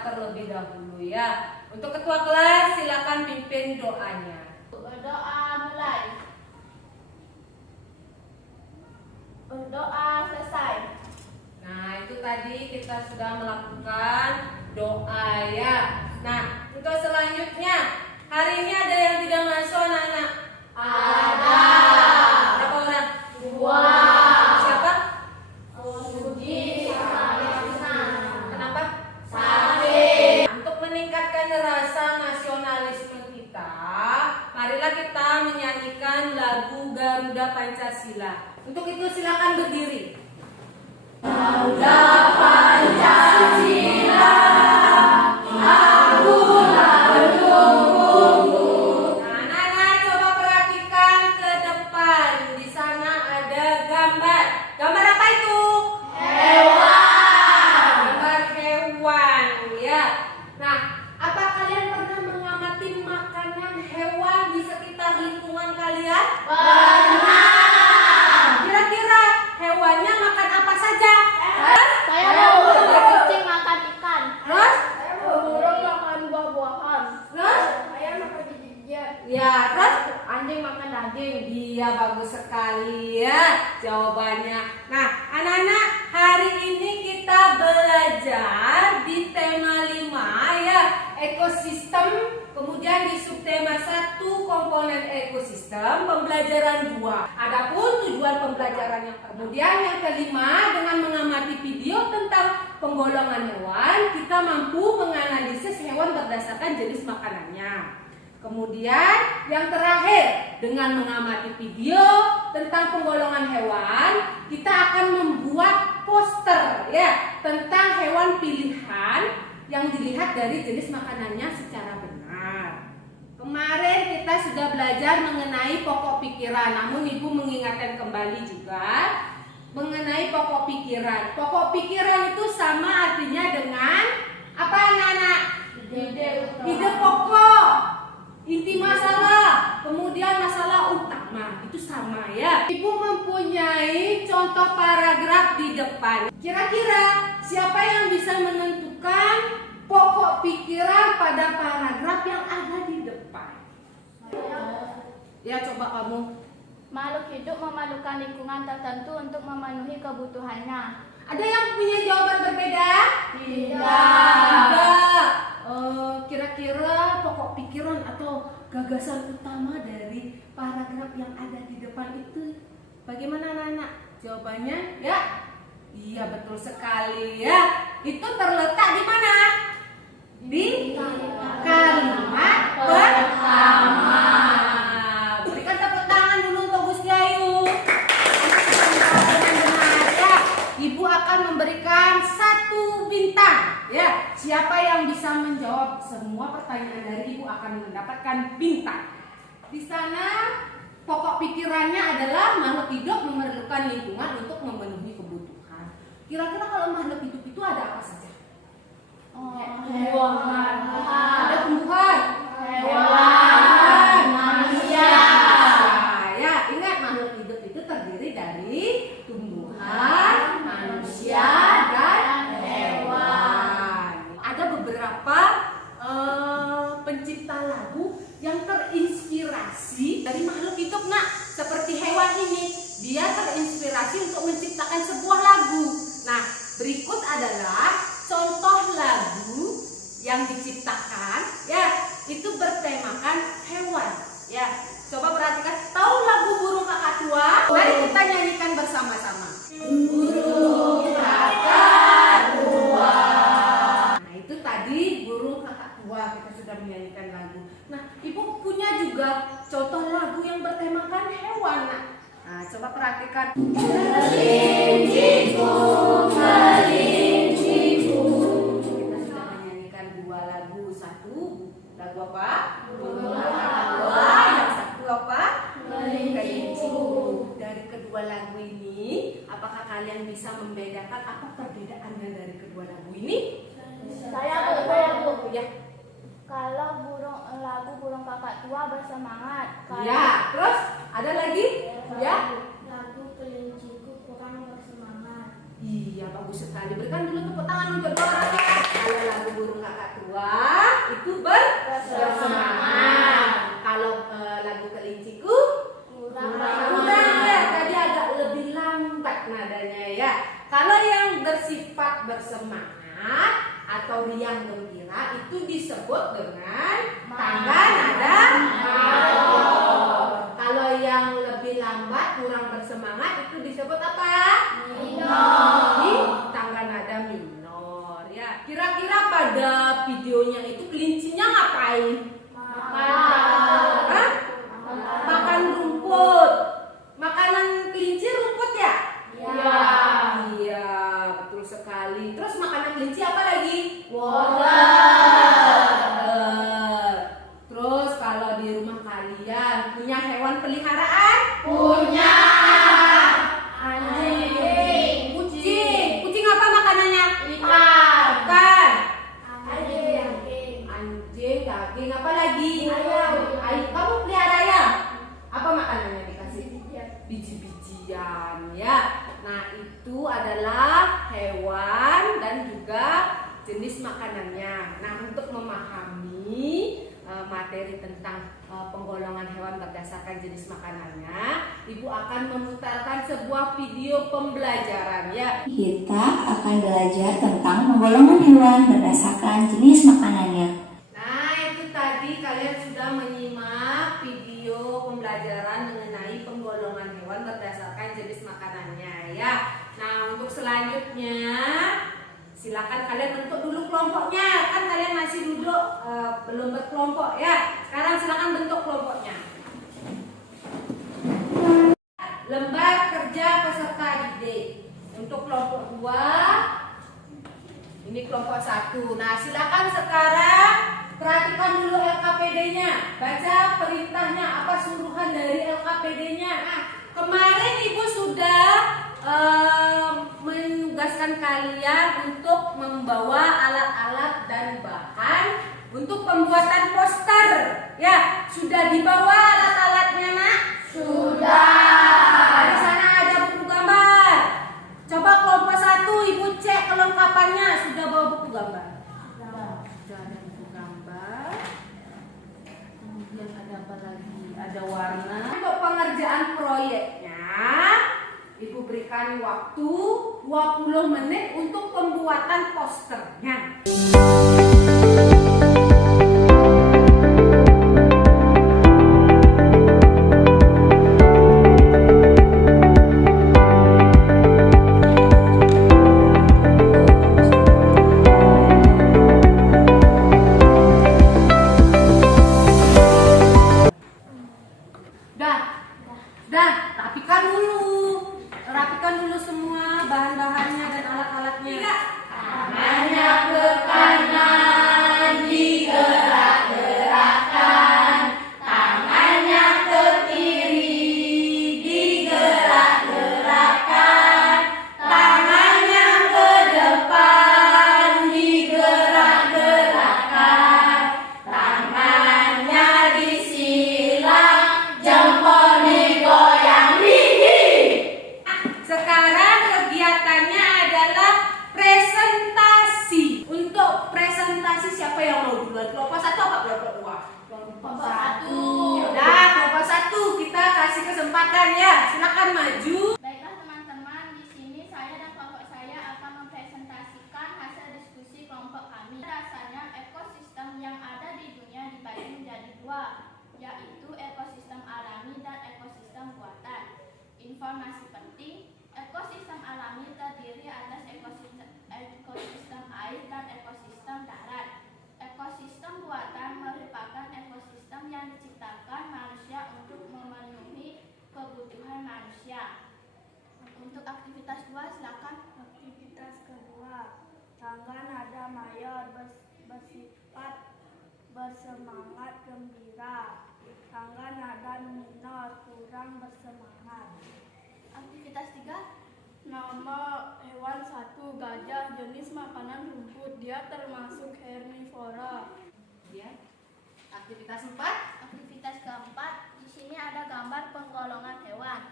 Terlebih dahulu ya. Untuk ketua kelas silakan pimpin doanya. Berdoa mulai. Berdoa selesai. Nah, itu tadi kita sudah melakukan doa ya. Nah, untuk selanjutnya, hari ini ada yang tidak masuk anak-anak? Ada. Berapa orang? 2. Siapa? Budi sama Yasna. Kenapa? Untuk meningkatkan rasa nasionalisme kita, marilah kita menyanyikan lagu Garuda Pancasila. Untuk itu silakan berdiri. Garuda Pancasila, akulah pendukungmu. Nah, anak-anak coba perhatikan ke depan. Di sana ada gambar. Gambar apa itu? Hewan. Gambar hewan ya. Nah, apa kalian pernah mengamati makanan hewan di sekitar lingkungan kalian? Pernah. Kira-kira hewannya makan apa saja? Saya mau kucing makan ikan. Terus? Saya mau burung makan buah-buahan. Terus? Saya makan biji-bijian. Ya, terus anjing makan daging. Dia bagus sekali ya jawabannya. Nah, anak-anak, hari ini kita belajar di tema 5 ya, ekosistem. Kemudian di subtema 1 komponen ekosistem, pembelajaran 2. Adapun tujuan pembelajarannya kemudian yang kelima, dengan mengamati video tentang penggolongan hewan, kita mampu menganalisis hewan berdasarkan jenis makanannya. Kemudian yang terakhir, dengan mengamati video tentang penggolongan hewan, kita akan membuat poster ya tentang hewan pilihan yang dilihat dari jenis makanannya secara benar. Kemarin kita sudah belajar mengenai pokok pikiran, namun Ibu mengingatkan kembali juga mengenai pokok pikiran. Pokok pikiran itu sama artinya dengan apa anak-anak? Ide pokok, inti masalah, kemudian masalah utama, itu sama ya. Ibu mempunyai contoh paragraf di depan. Kira-kira siapa yang bisa menentukan pokok pikiran pada paragraf yang ada di depan? Ya, coba kamu. Makhluk hidup memerlukan lingkungan tertentu untuk memenuhi kebutuhannya. Ada yang punya jawaban berbeda? Tidak. Kira-kira pokok pikiran atau gagasan utama dari paragraf yang ada di depan itu bagaimana anak-anak? Jawabannya ya? Iya, betul sekali ya. Itu terletak di mana? Di kalimat pertama. Berikan tepuk tangan dulu untuk Gus Gayu. Ibu akan memberikan 1 bintang ya. Siapa yang bisa menjawab semua pertanyaan dari Ibu akan mendapatkan bintang. Di sana pokok pikirannya adalah makhluk hidup memerlukan lingkungan untuk memenuhi kebutuhan. Kira-kira kalau makhluk hidup itu ada apa saja? Hewan. Ada tumbuhan, Hewan. Manusia. Ya, ingat makhluk hidup itu terdiri dari tumbuhan, manusia, dan hewan. Ada beberapa pencipta lagu yang terinspirasi dari makhluk hidup, nak. Seperti hewan ini, dia terinspirasi untuk menciptakan sebuah lagu. Nah, berikut adalah contoh lagu yang diciptakan perhatikan. Kelinciku, kelinciku. Kita sudah menyanyikan 2 lagu. 1 lagu apa? Burung Kakak tua. tua. Yang 1 apa? Kelinciku. Dari kedua lagu ini, apakah kalian bisa membedakan apa perbedaannya dari kedua lagu ini? Saya Bu. Ya. Kalau lagu burung kakak tua bersemangat. Ya, terus ada lagi? Ya. Lagu kelinciku kurang bersemangat. Iya, bagus sekali. Berikan dulu tepuk tangan untuk 2 orang ya. Kalau lagu burung kakak tua itu bersemangat. Kalau lagu kelinciku kurang ya. Tadi agak lebih lambat nadanya ya. Kalau yang bersifat bersemangat atau riang gembira itu disebut dengan tangga nada do. Kalau yang lebih lambat kurang bersemangat itu disebut apa? Minor. Tangga nada minor ya. Kira-kira pada videonya itu kelincinya ngapain? Hah? Makan rumput. Makanan kelinci rumput ya? Iya, betul sekali. Terus makanan kelinci apa lagi? Terus kalau di rumah kalian punya hewan peliharaan? Punya. Anjing. Kucing apa makanannya? Ikan. Ikan. Anjing. Anjing, daging, apa lagi? Ayam. Kamu pelihara ayam? Apa makanannya dikasih? Biji-bijian ya. Nah, itu adalah hewan dan juga jenis makanannya. Nah, untuk memahami materi tentang penggolongan hewan berdasarkan jenis makanannya, Ibu akan memutarkan sebuah video pembelajaran ya. Kita akan belajar tentang penggolongan hewan berdasarkan jenis makanannya. Nah, itu tadi kalian sudah menyimak video pembelajaran mengenai penggolongan hewan berdasarkan jenis makanannya ya. Nah, untuk selanjutnya silakan kalian bentuk dulu kelompoknya. Kan kalian masih duduk belum berkelompok ya. Sekarang silakan bentuk kelompoknya. Lembar kerja peserta didik. Untuk kelompok 2, ini kelompok 1. Nah, silakan sekarang perhatikan dulu LKPD-nya. Baca perintahnya, apa suruhan dari LKPD-nya. Nah, kemarin Ibu sudah menugaskan kalian untuk membawa alat-alat dan bahan untuk pembuatan poster. Ya, sudah dibawa alat-alatnya, Nak? Sudah. Di sana ada buku gambar. Coba kelompok 1 Ibu cek kelengkapannya. Sudah bawa buku gambar? Sudah ada buku gambar. Kemudian ada apa lagi? Ada warna. Untuk pengerjaan proyeknya, Ibu berikan waktu 20 menit untuk pembuatan posternya. Rapikan dulu semua bahan-bahannya dan alat-alatnya. Tangannya ke kanan, digerak-gerakkan. Tangannya ke kiri, digerak-gerakkan. Tangannya ke depan, digerak-gerakkan. Tangannya disilang, jempol digoyang. Sekarang kegiatannya adalah presentasi. Untuk presentasi siapa yang mau duluan? Kelompok 1 apa kelompok 2? Kelompok 1. Yaudah, kelompok 1 kita kasih kesempatan ya. Silakan maju. Baiklah teman-teman, di sini saya dan kelompok saya akan mempresentasikan hasil diskusi kelompok kami. Dasarnya ekosistem yang ada di dunia dibagi menjadi 2, yaitu ekosistem alami dan ekosistem buatan. Informasi penting, ekosistem alami terdiri atas ekosistem air dan ekosistem darat. Ekosistem buatan merupakan ekosistem yang diciptakan manusia untuk memenuhi kebutuhan manusia. Untuk aktivitas 2 silakan. Aktivitas kedua, tangga nada mayor bersifat bersemangat gembira. Tangga nada minor kurang bersemangat. Aktivitas 3. Nama hewan 1, gajah, jenis makanan rumput. Dia termasuk herbivora. Ya. Aktivitas 4. Aktivitas keempat, di sini ada gambar penggolongan hewan.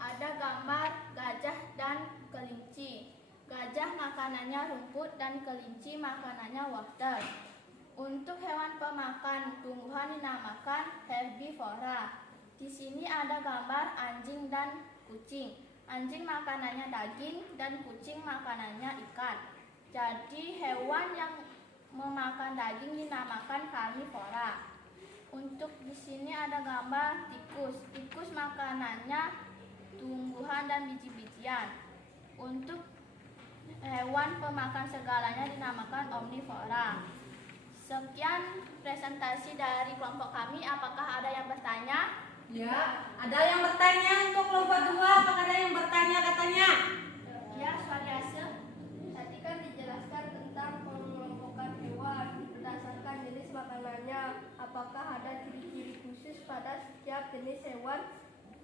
Ada gambar gajah dan kelinci. Gajah makanannya rumput dan kelinci makanannya water. Untuk hewan pemakan tumbuhan dinamakan herbivora. Di sini ada gambar anjing dan kucing. Anjing makanannya daging dan kucing makanannya ikan. Jadi hewan yang memakan daging dinamakan karnivora. Untuk di sini ada gambar tikus. Tikus makanannya tumbuhan dan biji-bijian. Untuk hewan pemakan segalanya dinamakan omnivora. Sekian presentasi dari kelompok kami. Apakah ada yang bertanya? Ya, ada yang bertanya untuk kelompok 2. Apakah ada yang bertanya katanya? Ya, Swariase. Tadi kan dijelaskan tentang pengelompokan hewan berdasarkan jenis makanannya. Apakah ada ciri-ciri khusus pada setiap jenis hewan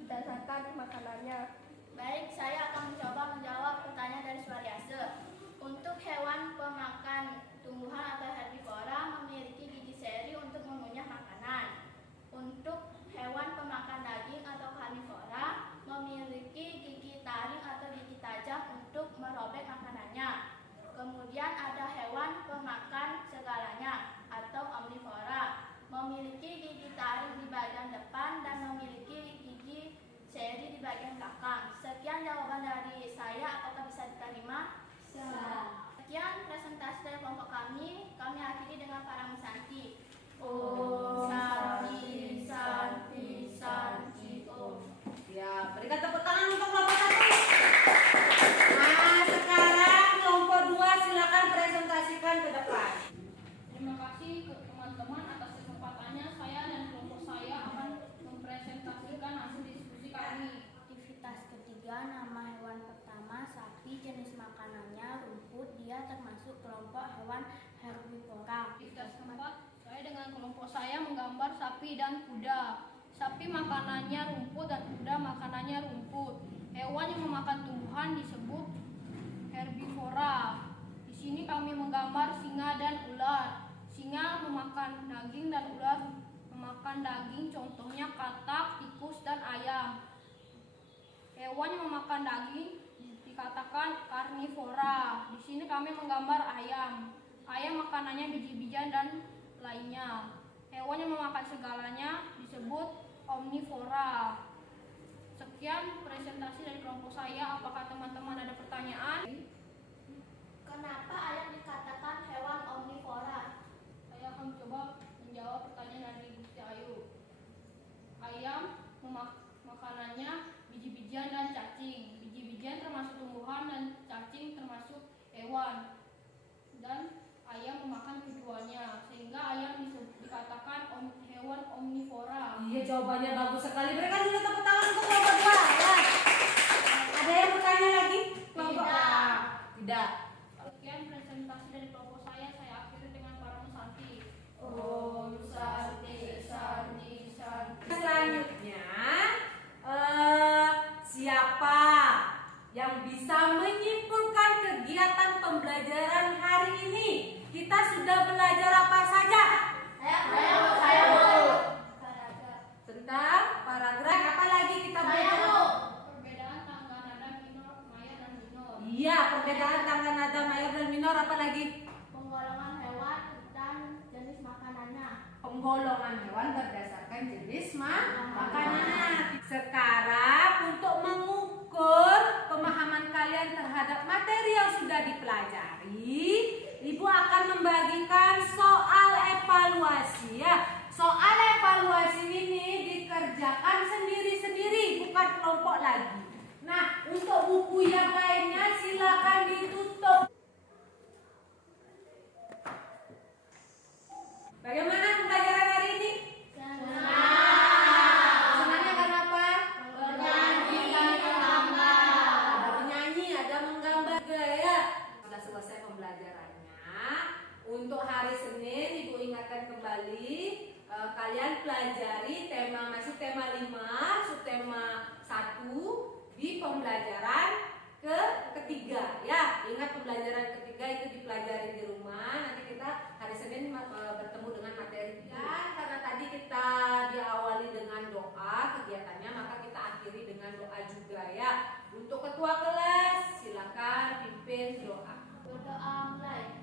berdasarkan makanannya? Baik, saya akan mencoba menjawab pertanyaan dari Swariase. Untuk hewan pemakan tumbuhan atau herbivora memiliki gigi seri untuk mengunyah makanan. Untuk hewan pemakan daging atau karnivora memiliki gigi taring atau gigi tajam untuk merobek makanannya. Kemudian ada hewan pemakan segalanya atau omnivora, memiliki gigi taring di bagian depan dan memiliki gigi seri di bagian belakang. Sekian jawaban dari saya, apakah bisa diterima? Sekian presentasi dari kelompok kami. Kami akhiri dengan para mesanti. Om Santi Santi Santi Om. Ya, berikan tepuk tangan untuk kelompok 1. Nah, sekarang kelompok 2 silakan presentasikan ke depan. Terima kasih ke teman-teman atas kesempatannya. Saya dan kelompok saya akan mempresentasikan hasil diskusi kami. Aktivitas ketiga, nama hewan pertama sapi, jenis makanannya rumput. Dia termasuk kelompok hewan herbivora. Aktivitas keempat, saya dengan kelompok saya menggambar sapi dan kuda. Sapi makanannya rumput dan kuda makanannya rumput. Hewan yang memakan tumbuhan disebut herbivora. Di sini kami menggambar singa dan ular. Singa memakan daging dan ular memakan daging, contohnya katak, tikus, dan ayam. Hewan yang memakan daging dikatakan karnivora. Di sini kami menggambar ayam. Ayam makanannya biji-bijian dan lainnya. Hewan yang memakan segalanya disebut omnivora. Sekian presentasi dari kelompok saya. Apakah teman-teman ada pertanyaan? Kenapa ayam dikatakan hewan omnivora? Saya akan coba menjawab pertanyaan dari Gusti Ayu. Ayam makanannya biji-bijian dan cacing. Biji-bijian termasuk tumbuhan dan cacing termasuk hewan. Dan ayam memakan keduanya, sehingga ayam dikatakan hewan omnivora. Iya, jawabannya bagus sekali. Berikan dulu tepuk tangan untuk kelompok 2. Ya. Ada yang bertanya lagi? Kelompok Tidak. Tidak. Sekian presentasi dari kelompok saya akhiri dengan para mesanti. Om Santi Santi Santi. Selanjutnya, siapa yang bisa menyimpulkan kegiatan pembelajaran hari ini? Kita sudah belajar apa saja? Saya Tentang paragraf. Apa lagi kita belajar? Perbedaan tangga nada minor, mayor, dan minor. Iya, perbedaan tangga nada mayor dan minor. Apa lagi? penggolongan hewan dan jenis makanannya. Penggolongan hewan berdasarkan jenis makanannya. Sekarang untuk mengukur pemahaman kalian terhadap materi yang sudah dipelajari, Ibu akan membagikan soal evaluasi ya. Soal evaluasi ini dikerjakan sendiri-sendiri, bukan kelompok lagi. Nah, untuk buku yang lainnya silakan ditutup. Bagaimana pembelajaran hari ini? Senangnya karena apa? dengan doa juga ya. Untuk ketua kelas silakan pimpin doa. Berdoa mulai.